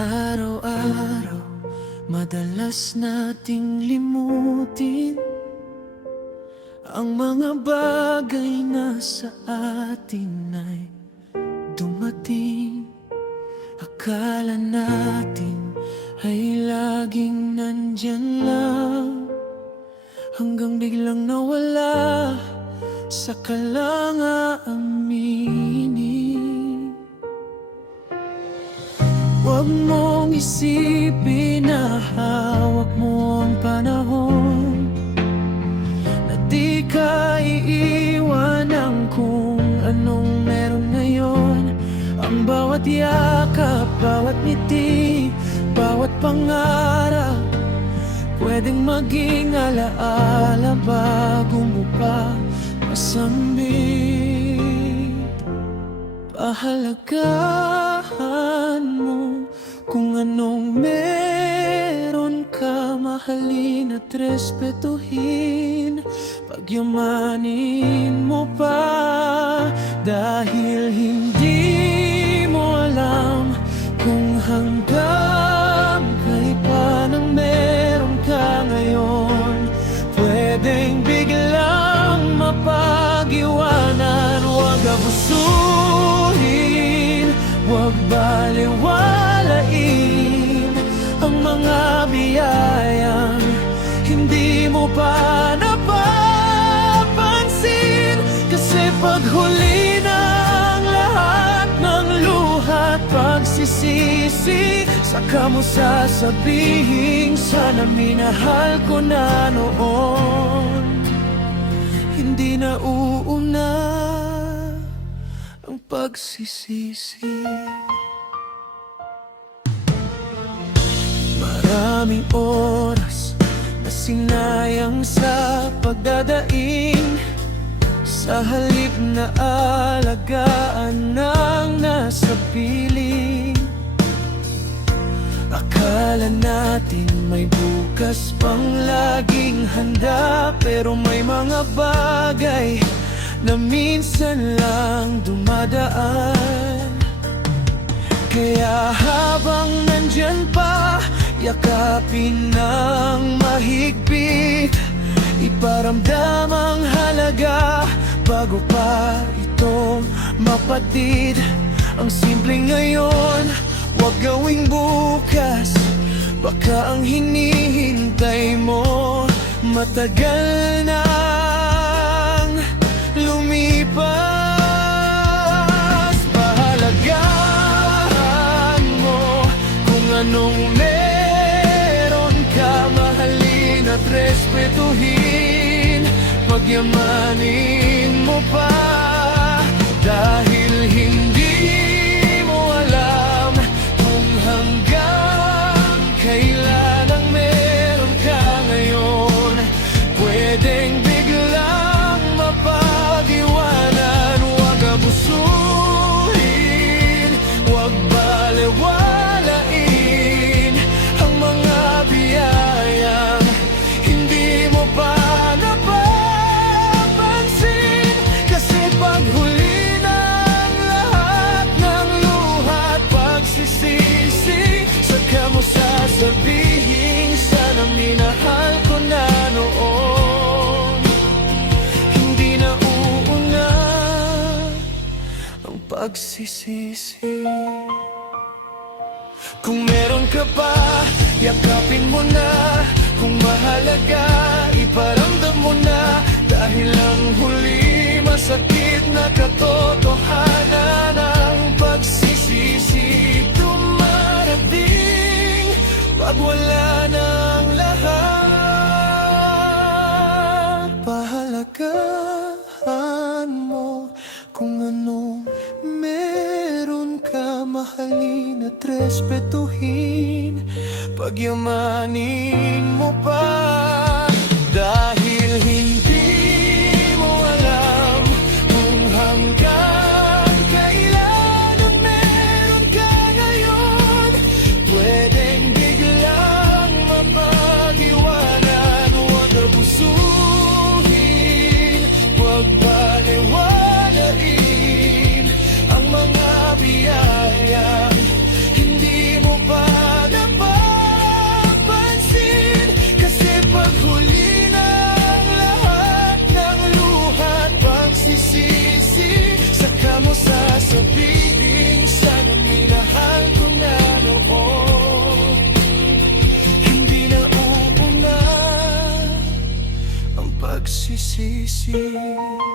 Araw-araw, madalas nating limutin ang mga bagay na sa atin ay dumating. Akala natin ay laging nandyan lang, hanggang biglang nawala, saka lang aaminin. Huwag mong isipin na hawak mo ang panahon, na di ka iiwanan kung anong meron ngayon. Ang bawat yakap, bawat ngiti, bawat pangarap, pwedeng maging alaala bago mo pa masambit. Pahalagahan mo kung anong meron ka, mahalin at respetuhin. Pagyamanin mo pa, dahil hindi mo alam kung hanggang kailan ang meron ka ngayon. Pwedeng biglang mapag-iwanan. Huwag abusuhin, huwag baliwalain ang mga biyayang hindi mo pa napapansin. Kasi pag huli ng lahat ng luha at pagsisisi, saka mo sasabihin, sana minahal ko na noon. Hindi na uuna ang pagsisisi. Maraming oras na sinayang sa pagdadaing, sa halip na alagaan ng nasa piling. Akala natin may bukas pang laging handa, pero may mga bagay na minsan lang dumadaan. Kaya habang nandyan pa, yakapin ng mahigpit, iparamdam ang halaga bago pa ito mapatid. Ang simpleng ngayon, huwag gawing bukas, baka ang hinihintay mo matagal nang lumipas. Pahalagahan mo kung anong meron ka, mahalin at respetuhin. Pagyamanin mo pa, dahil hindi mo alam kung hanggang kailan ang meron ka ngayon. Pwedeng biglang mapag-iwanan. Huwag abusuhin, huwag baliwalain ang mga biyayang hindi mo pa napapansin. Kasi pag huli ng lahat ng luha at pagsisisi, saka mo sasabihin, sana minahal ko na noon. Hindi na uuna ang pagsisisi. Kung meron ka pa, yakapin mo na. Kung mahalaga, iparamdam mo na. Dahil ang huli, masakit na katotohanan ng pagsisisi, dumarating pag wala ng lahat. Pahalagahan mo kung anong meron ka, mahalin at respetuhin. Pagyamanin mo pa, dahil hindi mo alam kung hanggang kailan ang meron ka ngayon. Pwedeng biglang mapag-iwanan. Huwag abusuhin, huwag baliwalain ang mga biyayang hindi mo pa pagsisisi.